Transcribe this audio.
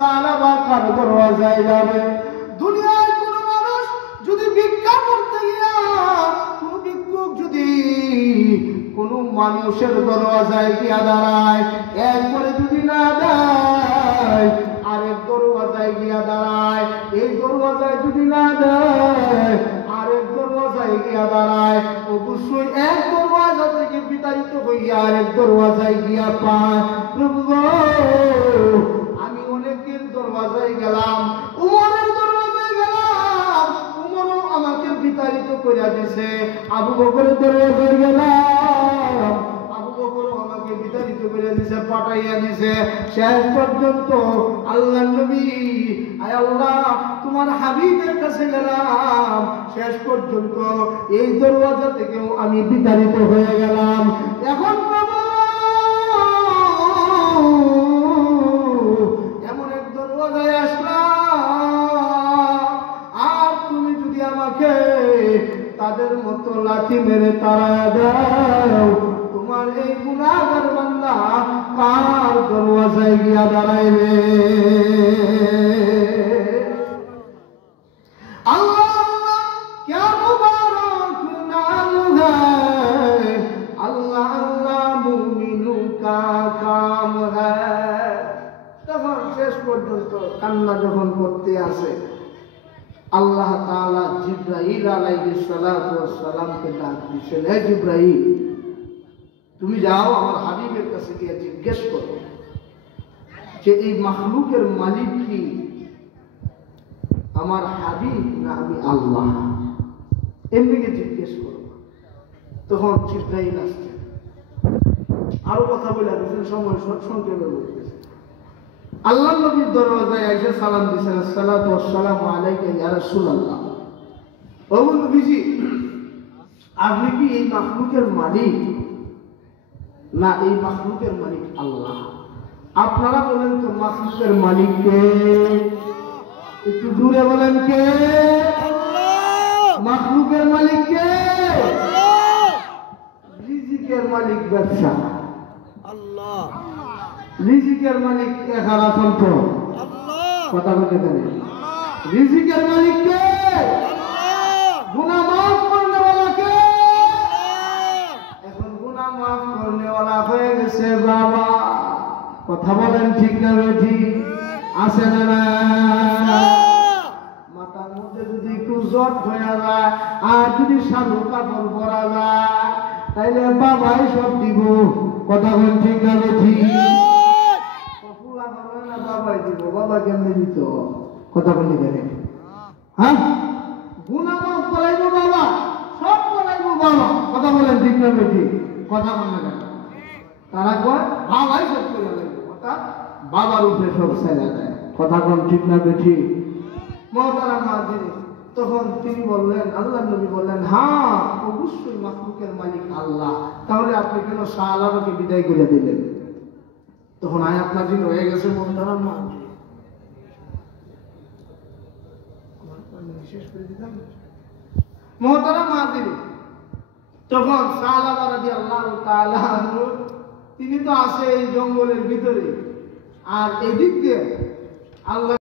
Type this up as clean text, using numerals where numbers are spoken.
কার দরওয়াজায় যাবে? দুনিয়ার কোন মানুষ যদি ভিক্ষা করতে গিয়া কোন ভিক্ষুক যদি কোন মানুষের দরওয়াজায় গিয়া দাঁড়ায়, একবারে যদি না দেয় আরেক দরওয়াজায় গিয়া দাঁড়ায়, এই দরওয়াজায় যদি না দেয় আরেক দরওয়াজায় গিয়া দাঁড়ায়, অবশ্যই এক দরওয়াজা থেকে বিতাড়িত হইয়া আরেক দরওয়াজায় গিয়া পায়। প্রভু গো, আমি অনেকের দরওয়াজায় গেলাম, উমরের দরওয়াজায় গেলাম, উমরও আমাকে বিতাড়িত করিয়া দিছে। আবু বকরের দরওয়াজায় গেলাম, আবু বকরও আমাকে বিতাড়িত করিয়া দিছে, পাঠাইয়া দিছে। শেষ পর্যন্ত আল্লাহর নবী, আয় আল্লাহ, তোমার হাবিবের কাছে গেলাম, শেষ পর্যন্ত এই দরওয়াজা থেকেও আমি বিতাড়িত হয়ে গেলাম। এখন প্রভু এমন এক দরওয়াজায় আসলাম, আর তুমি যদি আমাকে তাদের মতো লাঠি মেরে তাড়ায় দাও, তোমার এই গুনাহগার বান্দা কার দরওয়াজায় গিয়া দাঁড়াইবে? কান্না যখন করতে আসে, আল্লাহ তাআলা জিবরাইল আলাইহিস সালাতু ওয়াস সালামকে ডাক দিয়েছেন, হে জিবরাইল, তুমি যাও আমার হাবিবের কাছে গিয়ে জিজ্ঞেস করো যে এই মাখলুকের মালিক কি, আমার হাবিব না আমি আল্লাহ? এমনিকে জিজ্ঞেস করো। তখন জিবরাইল আসছে, আরো কথা বলে সময় সংক্ষেপে বলতেছে। আল্লাহ নবীর দরওয়াজায় এসে সালাম দিয়েছেন, আসসালাতু ওয়াসসালামু আলাইকা ইয়া রাসূলুল্লাহ। ও নবীজি, আপনি কি এই মাখলুকের মালিক না এই মাখলুকের মালিক আল্লাহ? আপনারা বলেন তো মাখলুকের মালিক কে? একটু জোরে বলেন, কে? আল্লাহ। মাখলুকের মালিক কে? আল্লাহ। রিজিকের মালিক ব্যবসা আল্লাহ, রিজিকের মালিক এখানা সম্পদ আল্লাহ। কথা বলতে পারে, রিজিকের মালিক কে? আল্লাহ। গুনাহ মাফ করনেওয়ালা কে? আল্লাহ। এখন গুনাহ মাফ করনেওয়ালা হয়ে গেছে বাবা। কথা বলেন ঠিক না বেঠিক? আছে না না? মাথার মধ্যে যদি একটু জট হয়ে যায় আর যদি সাধু কাপড় পরা যায় তাইলে বাবাই সব দিব। কথা বলেন ঠিক না বেঠিক? বাবাই দিব, বাবা কেমনে দিত? কথা বলতে গেলে হ্যাঁ, গুনাহ মাফ করাইব বাবা, সব করাইব বাবা। কথা বলেন ঠিক না বেঠিক? কথা বলে না, তারা কয় বাবাই সব করে লাগবে, কথা বাবার উপরে সব ছেড়ে দেয়। কথা বলেন ঠিক না বেঠিক? মহতারাম হাজির, তখন তিনি বললেন, আল্লাহ নবী বললেন, হ্যাঁ অবশ্যই মাখলুকের মালিক আল্লাহ, তাহলে আপনি কেন শাহ আলমকে বিদায় করে দিলেন? তখন আয়াত নাযিল হয়ে গেছে। মহতারাম হাজির, মহতারাম হাজির, তখন সাহাবা রাদিয়াল্লাহু তাআলা আনহু তিনি তো আছে এই জঙ্গলের ভিতরে, আর এদিক দিয়ে আল্লাহ